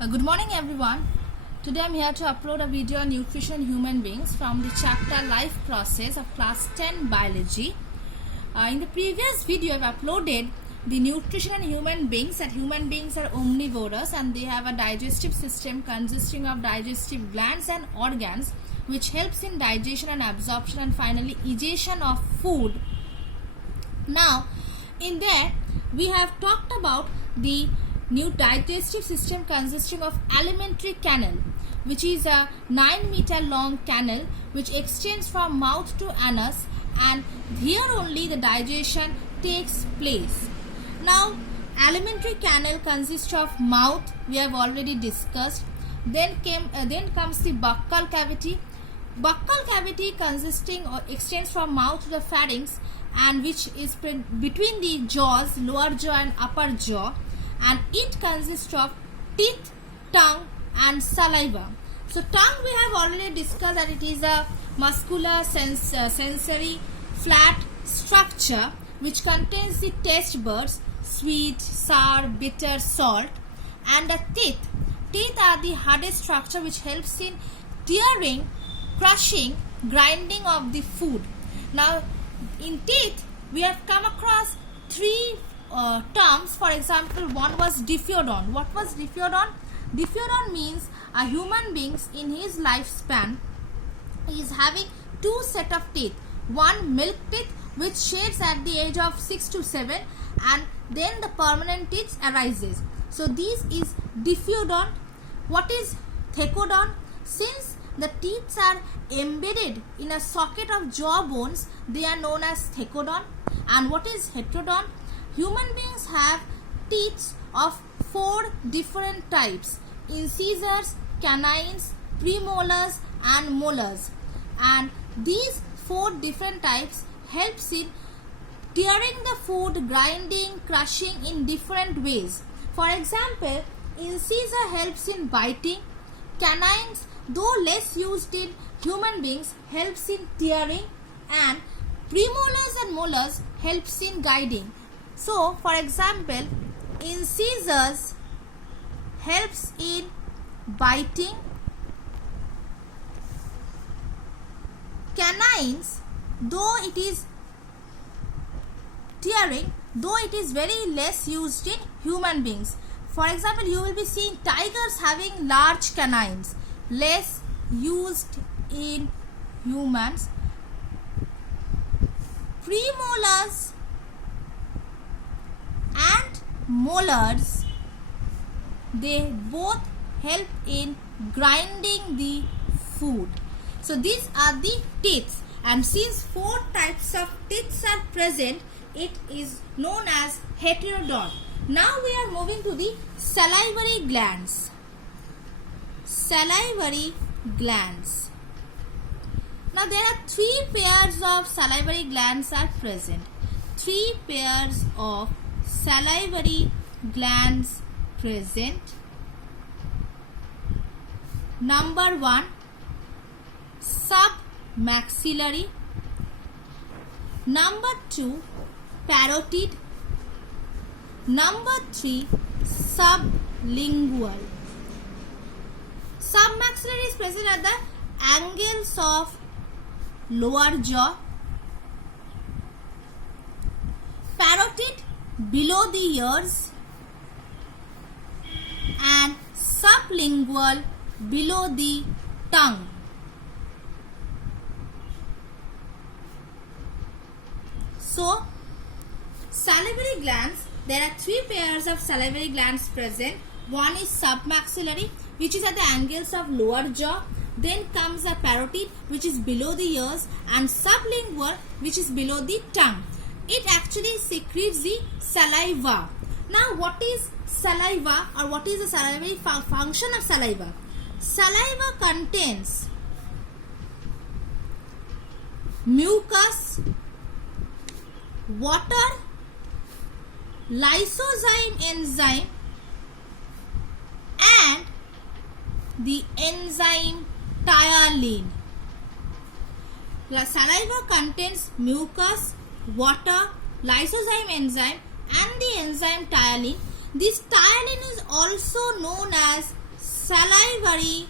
Good morning everyone. Today I'm here to upload a video on nutrition in human beings from the chapter Life Process of class 10 biology. In the previous video I've uploaded the nutrition in human beings, that human beings are omnivorous and they have a digestive system consisting of digestive glands and organs which helps in digestion and absorption and finally egestion of food. Now in there we have talked about the new digestive system consisting of alimentary canal, which is a 9-meter long canal which extends from mouth to anus, and here only the digestion takes place. Now alimentary canal consists of mouth, we have already discussed. Then comes the buccal cavity. Buccal cavity consisting or extends from mouth to the pharynx and which is between the jaws, lower jaw and upper jaw, and it consists of teeth, tongue and saliva. So tongue we have already discussed that it is a muscular sensory flat structure which contains the taste buds, sweet, sour, bitter, salt, and the teeth. Teeth are the hardest structure which helps in tearing, crushing, grinding of the food. Now in teeth we have come across three terms. For example, one was Diphyodon. What was Diphyodon? Diphyodon means a human being in his lifespan is having two set of teeth. One milk teeth which sheds at the age of 6 to 7 and then the permanent teeth arises. So this is Diphyodon. What is Thecodon? Since the teeth are embedded in a socket of jaw bones, they are known as Thecodon. And what is Heterodon? Human beings have teeth of 4 different types: incisors, canines, premolars and molars. And these 4 different types helps in tearing the food, grinding, crushing in different ways. For example, incisor helps in biting. Canines, though less used in human beings, helps in tearing, and premolars and molars helps in guiding. So, for example, incisors helps in biting. Canines, though it is tearing, though it is very less used in human beings. For example, you will be seeing tigers having large canines, less used in humans. Premolars and molars, they both help in grinding the food. So these are the teeth, and since 4 types of teeth are present, it is known as heterodon. Now we are moving to the salivary glands. Salivary glands. Now there are 3 pairs of salivary glands are present. 3 pairs of salivary glands present. Number 1, submaxillary. Number 2, parotid. Number 3, sublingual. Submaxillary is present at the angles of lower jaw. Parotid below the ears, and sublingual below the tongue. So, salivary glands, there are 3 pairs of salivary glands present. One is submaxillary, which is at the angles of lower jaw. Then comes a parotid, which is below the ears, and sublingual, which is below the tongue. It actually secretes the saliva. Now what is saliva, or what is the salivary function of saliva? Saliva contains mucus, water, lysozyme enzyme and the enzyme ptyalin. The saliva contains mucus, water, lysozyme enzyme and the enzyme ptyalin. This ptyalin is also known as salivary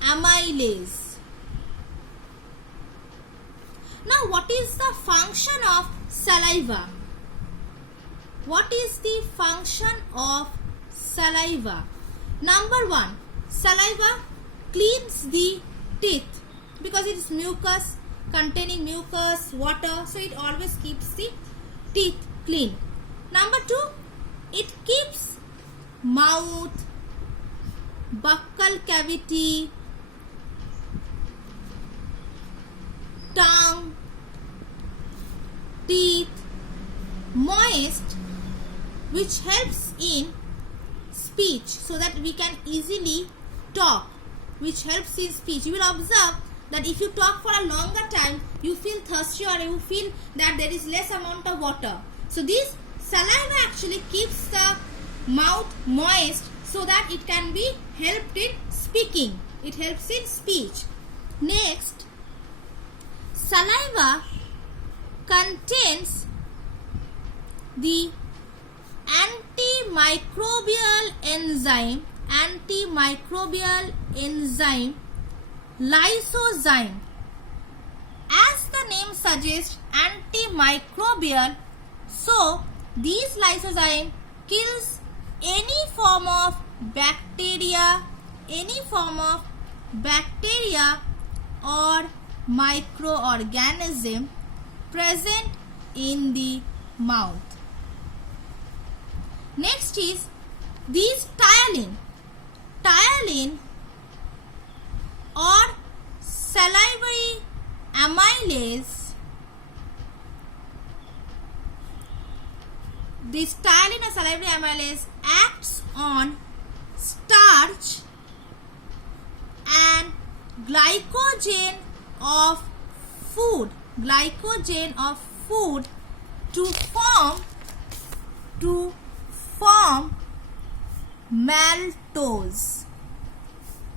amylase. Now, what is the function of saliva? What is the function of saliva? Number 1, saliva cleans the teeth because it is mucus, containing mucus, water, so it always keeps the teeth clean. Number 2, it keeps mouth, buccal cavity, tongue, teeth moist, which helps in speech so that we can easily talk, which helps in speech. You will observe that if you talk for a longer time, you feel thirsty or you feel that there is less amount of water. So this saliva actually keeps the mouth moist so that it can be helped in speaking. It helps in speech. Next, saliva contains the antimicrobial enzyme lysozyme. As the name suggests, antimicrobial, so these lysozyme kills any form of bacteria or microorganism present in the mouth. Next is these ptyalin or salivary amylase. This ptyalin or salivary amylase acts on starch and glycogen of food to form maltose,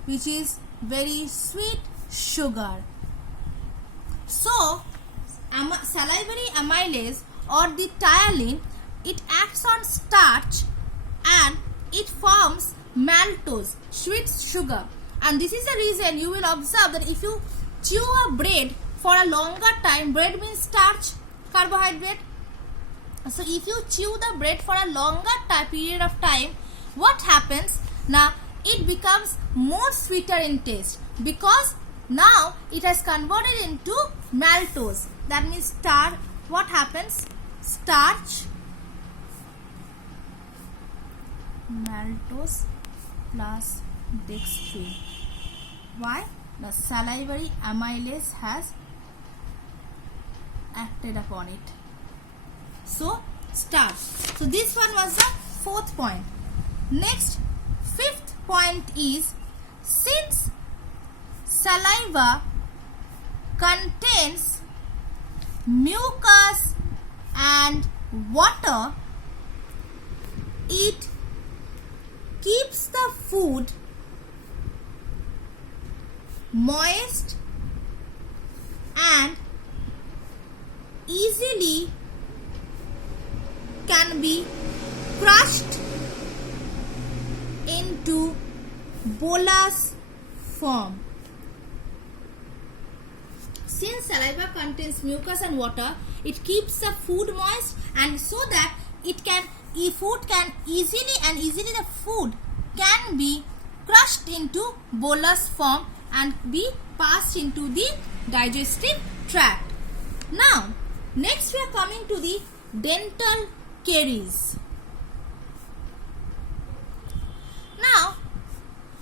which is very sweet sugar. So salivary amylase or the ptyalin, it acts on starch and it forms maltose, sweet sugar. And this is the reason you will observe that if you chew a bread for a longer time, bread means starch, carbohydrate. So if you chew the bread for a longer period of time, what happens? Now it becomes more sweeter in taste because now it has converted into maltose. That means starch. What happens? Starch, maltose plus dextrine. Why? The salivary amylase has acted upon it. So starch. So this one was the 4th point. Next, 5th point is, since saliva contains mucus and water, it keeps the food moist and easily can be crushed into bolus form. Since saliva contains mucus and water, it keeps the food moist, and so that the food can be crushed into bolus form and be passed into the digestive tract. Now, next we are coming to the dental caries. Now,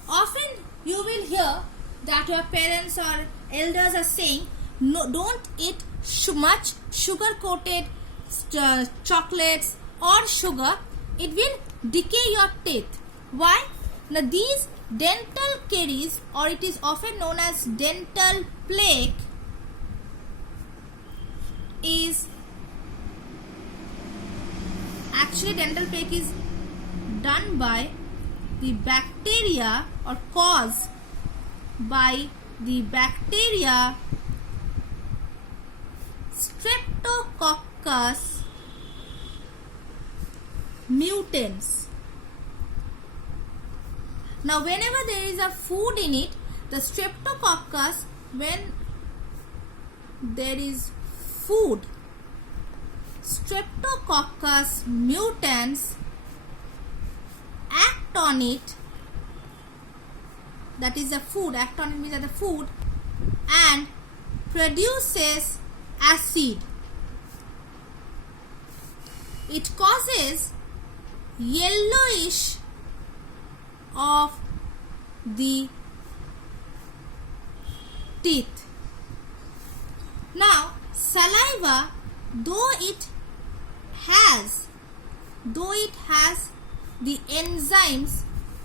often you will hear that your parents or elders are saying, no, don't eat much sugar-coated chocolates or sugar. It will decay your teeth. Why? Now, these dental caries, or it is often known as dental plaque, is actually dental plaque is done by the bacteria or caused by the bacteria Streptococcus mutans. Now whenever there is a food in it, the streptococcus, when there is food, streptococcus mutans act on it, that is the food, act on it means that the food, and produces acid. It causes yellowish of the teeth. Now saliva, though it has the enzymes,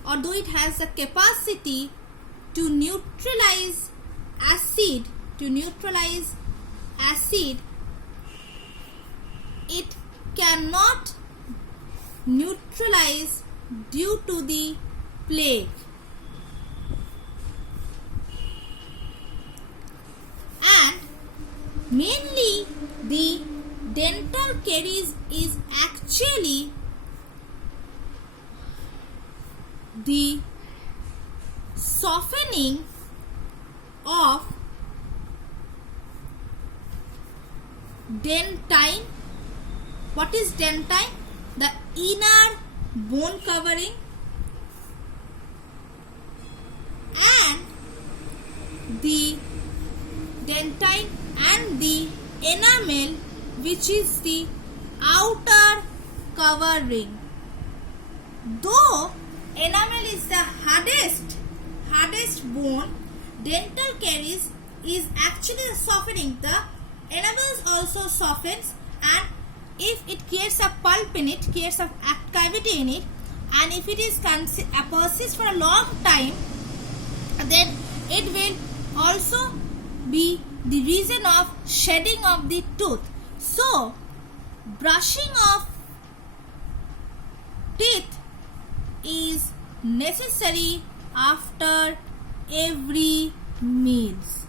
or though it has the capacity to neutralize acid, it cannot neutralize due to the plaque. And mainly the dental caries is actually the softening of dentine. What is dentine? The inner bone covering, and the dentine and the enamel, which is the outer covering. Though enamel is the hardest bone, dental caries is actually the softening. The enamel also softens, and if it creates a pulp in it, creates a cavity in it, and if it is persists for a long time, then it will also be the reason of shedding of the tooth. So brushing of teeth is necessary after every meals.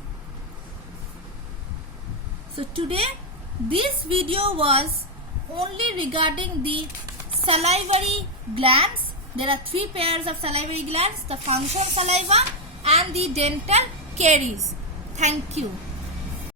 So today this video was only regarding the salivary glands. There are 3 pairs of salivary glands: the function saliva and the dental caries. Thank you.